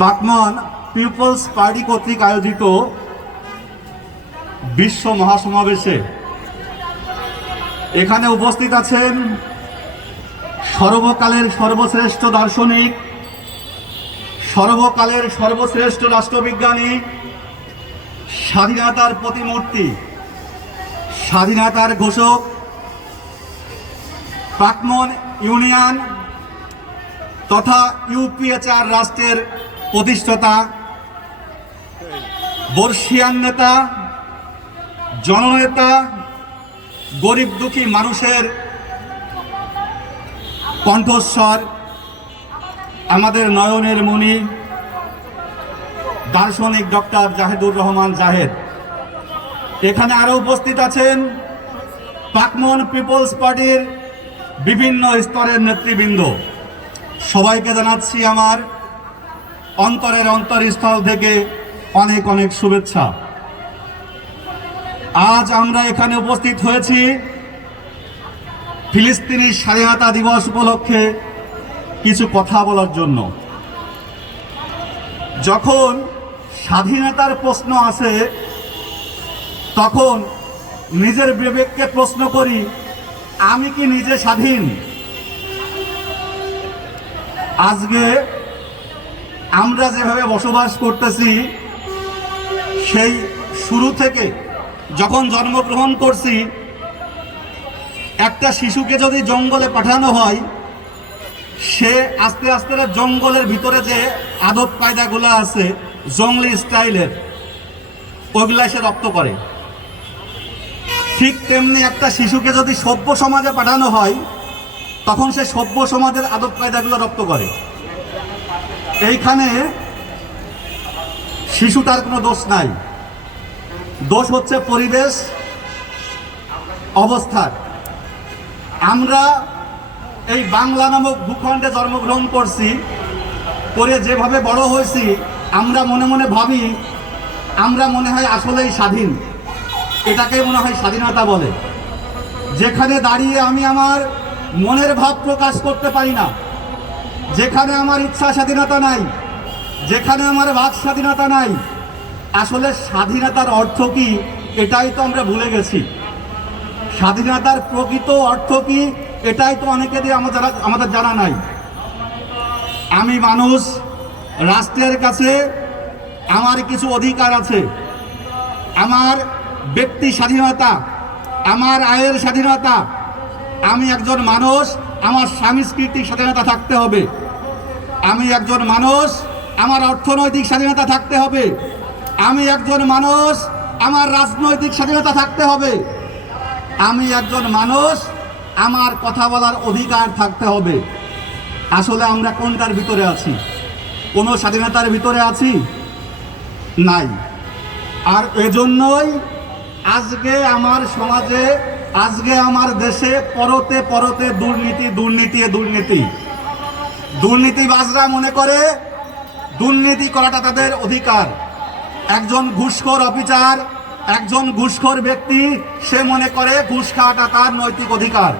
পাকমন people's party কর্তৃক আয়োজিত বিশ্ব মহাসমাবেশে। এখানে উপস্থিত আছেন সর্বকালের সর্বশ্রেষ্ঠ দার্শনিক, সর্বকালের সর্বশ্রেষ্ঠ রাষ্ট্রবিজ্ঞানী, স্বাধীনতার প্রতিমূর্তি, স্বাধীনতার ঘোষক প্রাক্মন ইউনিয়ন তথা ইউপিএচআর রাষ্ট্রের প্রতিষ্ঠাতা, বর্ষিয়ান নেতা, জননেতা, গরিব দুঃখী মানুষের কণ্ঠস্বর, আমাদের নয়নের মণি, দার্শনিক ডক্টর জাহেদুর রহমান জাহেদ। এখানে আরও উপস্থিত আছেন পাকমন পিপলস পার্টির বিভিন্ন স্তরের নেতৃবৃন্দ। সবাইকে জানাচ্ছি আমার অন্তরের অন্তরস্থল থেকে অনেক অনেক শুভেচ্ছা। আজ আমরা এখানে উপস্থিত হয়েছি ফিলিস্তিনি স্বাধীনতা দিবস উপলক্ষে কিছু কথা বলার জন্য। যখন স্বাধীনতার প্রশ্ন আসে, তখন নিজের বিবেককে প্রশ্ন করি, আমি কি নিজে স্বাধীন? আজকে আমরা যেভাবে বসবাস করতেছি, সেই শুরু থেকে যখন জন্মগ্রহণ করছি, একটা শিশুকে যদি জঙ্গলে পাঠানো হয়, সে আস্তে আস্তে জঙ্গলের ভিতরে যে আদব কায়দাগুলো আছে, জঙ্গলি স্টাইলের ওইগুলা সে রপ্ত করে। ঠিক তেমনি একটা শিশুকে যদি সভ্য সমাজে পাঠানো হয়, তখন সে সভ্য সমাজের আদব কায়দাগুলো রপ্ত করে। এইখানে শিশুটার কোনো দোষ নাই। দোষ হচ্ছে পরিবেশ অবস্থার আমরা এই বাংলা নামক ভূখণ্ডে জন্মগ্রহণ করছি, করে যেভাবে বড় হয়েছি, আমরা মনে মনে ভাবি, আমরা মনে হয় আসলেই স্বাধীন। এটাকে মনে হয় স্বাধীনতা বলে। যেখানে দাঁড়িয়ে আমি আমার মনের ভাব প্রকাশ করতে পারি না যেখানে আমার ইচ্ছা স্বাধীনতা নাই, যেখানে আমার বাক স্বাধীনতা নাই, আসলে স্বাধীনতার অর্থ কি এটাই তো আমরা ভুলে গেছি। স্বাধীনতার প্রকৃত অর্থ কি এটাই তো অনেকেরই আমাদের আমাদের জানা নাই। আমি মানুষ, রাষ্ট্রের কাছে আমার কিছু অধিকার আছে। আমার ব্যক্তি স্বাধীনতা, আমার আয়ের স্বাধীনতা। আমি একজন মানুষ আমার সাংস্কৃতিক স্বাধীনতা থাকতে হবে। আমি একজন মানুষ, আমার অর্থনৈতিক স্বাধীনতা থাকতে হবে। আমি একজন মানুষ, আমার রাজনৈতিক স্বাধীনতা থাকতে হবে। আমি একজন মানুষ, আমার কথা বলার অধিকার থাকতে হবে। আসলে আমরা কোনটার ভিতরে আছি? কোনো স্বাধীনতার ভিতরে আছি? নাই। আর এজন্যই আজকে আমার সমাজে আজকে আমার দেশে পরতে পরতে দুর্নীতি দুর্নীতি দুর্নীতি। দুর্নীতিবাজরা মনে করে, দুর্নীতি করাটা তাদের অধিকার। একজন ঘুষখোর অফিসার, একজন ঘুষখোর ব্যক্তি, সে মনে করে ঘুষ খাওয়াটা তার নৈতিক অধিকার,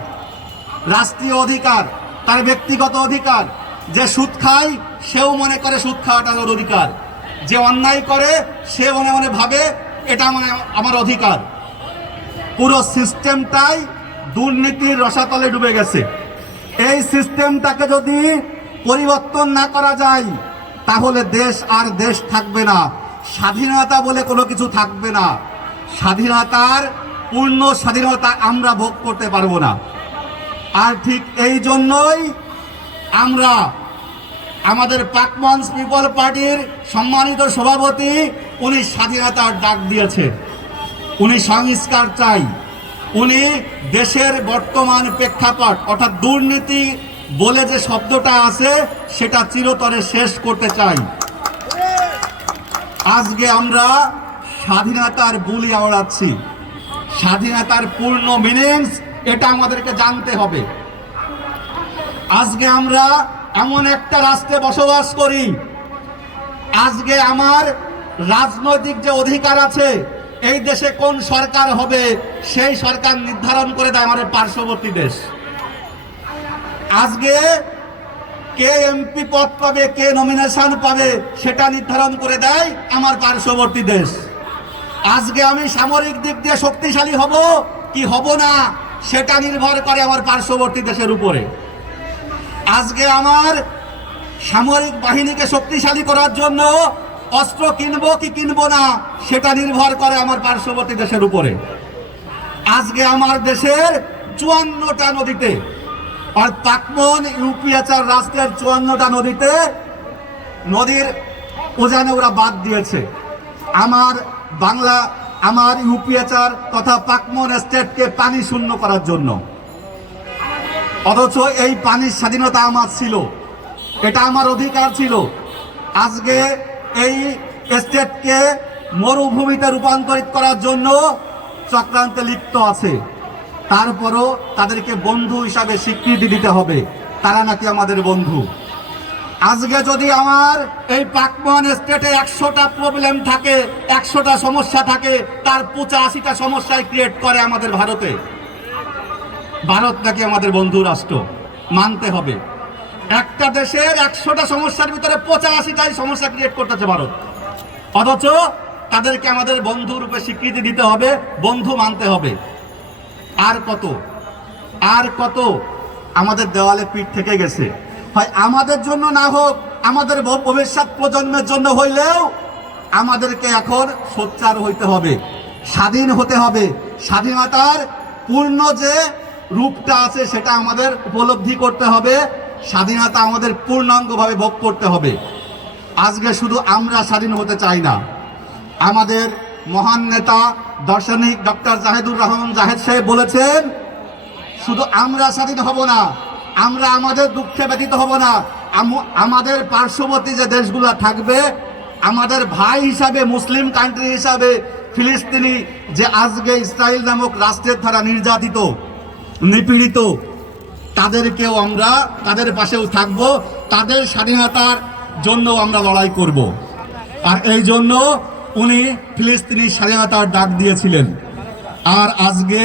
রাষ্ট্রীয় অধিকার, তার ব্যক্তিগত অধিকার। যে সুদ খায়, সেও মনে করে সুদ খাওয়াটা তার অধিকার। যে অন্যায় করে, সে মনে মনে ভাবে, এটা মানে আমার অধিকার। পুরো সিস্টেমটাই দুর্নীতির রসাতলে ডুবে গেছে। এই সিস্টেমটাকে যদি পরিবর্তন না করা যায়, তাহলে দেশ আর দেশ থাকবে না। স্বাধীনতা বলে কোনো কিছু থাকবে না। স্বাধীনতার পূর্ণ স্বাধীনতা আমরা ভোগ করতে পারব না। আর ঠিক এই জন্যই আমরা আমাদের পাকমন্স পিপল পার্টির সম্মানিত সভাপতি, উনি স্বাধীনতার ডাক দিয়েছে উনি সংস্কার চাই। উনি দেশের বর্তমান প্রেক্ষাপট, অর্থাৎ দুর্নীতি বলে যে শব্দটা আছে, সেটা চিরতরে শেষ করতে চাই। আজকে আমরা স্বাধীনতার বুলি আওড়াচ্ছি। স্বাধীনতার পূর্ণ মিনিংস এটা আমাদেরকে জানতে হবে। আজকে আমরা এমন একটা রাষ্ট্রে বসবাস করি, আজকে আমার রাজনৈতিক যে অধিকার আছে এই দেশে কোন সরকার হবে, সেই সরকার নির্ধারণ করে দেয় আমাদের পার্শ্ববর্তী দেশ। আজকে কে এমপি পদ পাবে, কে নমিনেশন পাবে, সেটা নির্ধারণ করে দেয় আমার পার্শ্ববর্তী দেশ। আজকে আমি সামরিক দিক দিয়ে শক্তিশালী হব কি হব না, সেটা নির্ভর করে আমার পার্শ্ববর্তী দেশের উপরে। আজকে আমার সামরিক বাহিনীকে শক্তিশালী করার জন্য অস্ত্র কিনবো কি কিনবো না, সেটা নির্ভর করে আমার পার্শ্ববর্তী দেশের উপরে। আজকে আমার দেশের চুয়ান্নটা নদীতে, আর পাকমন ইউপিএচআর রাষ্ট্রের চুয়ান্নটা নদীতে নদীর উজানে ওরা বাদ দিয়েছে। আমার বাংলা, আমার ইউপিএচআর তথা পাকমন স্টেটকে পানি শূন্য করার জন্য। অথচ এই পানির স্বাধীনতা আমার ছিল, এটা আমার অধিকার ছিল। আজকে এই স্টেটকে মরুভূমিতে রূপান্তরিত করার জন্য চক্রান্তে লিপ্ত আছে। তারপরও তাদেরকে বন্ধু হিসাবে স্বীকৃতি দিতে হবে। তারা নাকি আমাদের বন্ধু। আজকে যদি আমার এই পাকমন স্টেটে একশোটা প্রবলেম থাকে, একশোটা সমস্যা থাকে, তার পঁচাশিটা সমস্যায় ক্রিয়েট করে আমাদের ভারতে। ভারত নাকি আমাদের বন্ধু রাষ্ট্র। মানতে হবে। একটা দেশের একশোটা সমস্যার ভিতরে পঁচাশিটাই সমস্যা ক্রিয়েট করতেছে ভারত। অথচ তাদেরকে আমাদের বন্ধু রূপে স্বীকৃতি দিতে হবে, বন্ধু মানতে হবে। আর কত? আর কত আমাদের দেওয়ালে পিঠ থেকে গেছে। হয় আমাদের জন্য না হোক, আমাদের ভবিষ্যৎ প্রজন্মের জন্য হইলেও আমাদেরকে এখন সোচ্চার হইতে হবে, স্বাধীন হতে হবে। স্বাধীনতার পূর্ণ যে রূপটা আছে সেটা আমাদের উপলব্ধি করতে হবে। স্বাধীনতা আমাদের পূর্ণাঙ্গভাবে ভোগ করতে হবে। আজকে শুধু আমরা স্বাধীন হতে চাই না। আমাদের মহান নেতা, দার্শনিক ডক্টর জাহেদুর রহমান জাহেদ সাহেব বলেছেন, শুধু আমরা স্বাধীন হব না, আমরা আমাদের দুঃখে ব্যতীত হব না। আম- আমাদের পার্শ্ববর্তী যে দেশগুলো থাকবে, আমাদের ভাই হিসাবে, মুসলিম কান্ট্রি হিসাবে, ফিলিস্তিনি যে আজকে ইসরায়েল নামক রাষ্ট্রের দ্বারা নির্যাতিত, নিপীড়িত তাদেরকেও আমরা, তাদের পাশেও থাকব, তাদের স্বাধীনতার জন্য আমরা লড়াই করব। আর এই জন্য উনি ফিলিস্তিনি স্বাধীনতার ডাক দিয়েছিলেন। আর আজকে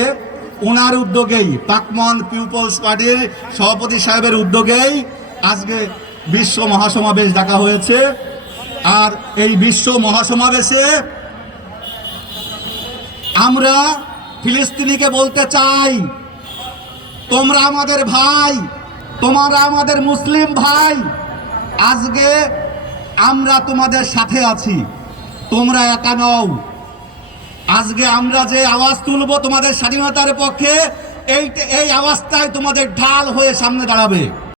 ওনার উদ্যোগেই পাকমন পিপলস পার্টির সভাপতি সাহেবের উদ্যোগেই আজকে বিশ্ব মহাসমাবেশ ডাকা হয়েছে। আর এই বিশ্ব মহাসমাবেশে আমরা ফিলিস্তিনিকে বলতে চাই তোমরা আমাদের ভাই, তোমরা আমাদের মুসলিম ভাই। আজকে আমরা তোমাদের সাথে আছি, তোমরা একা নও। আজকে আমরা যে আওয়াজ তুলব তোমাদের স্বাধীনতার পক্ষে, এই এই আওয়াজটাই তোমাদের ঢাল হয়ে সামনে দাঁড়াবে।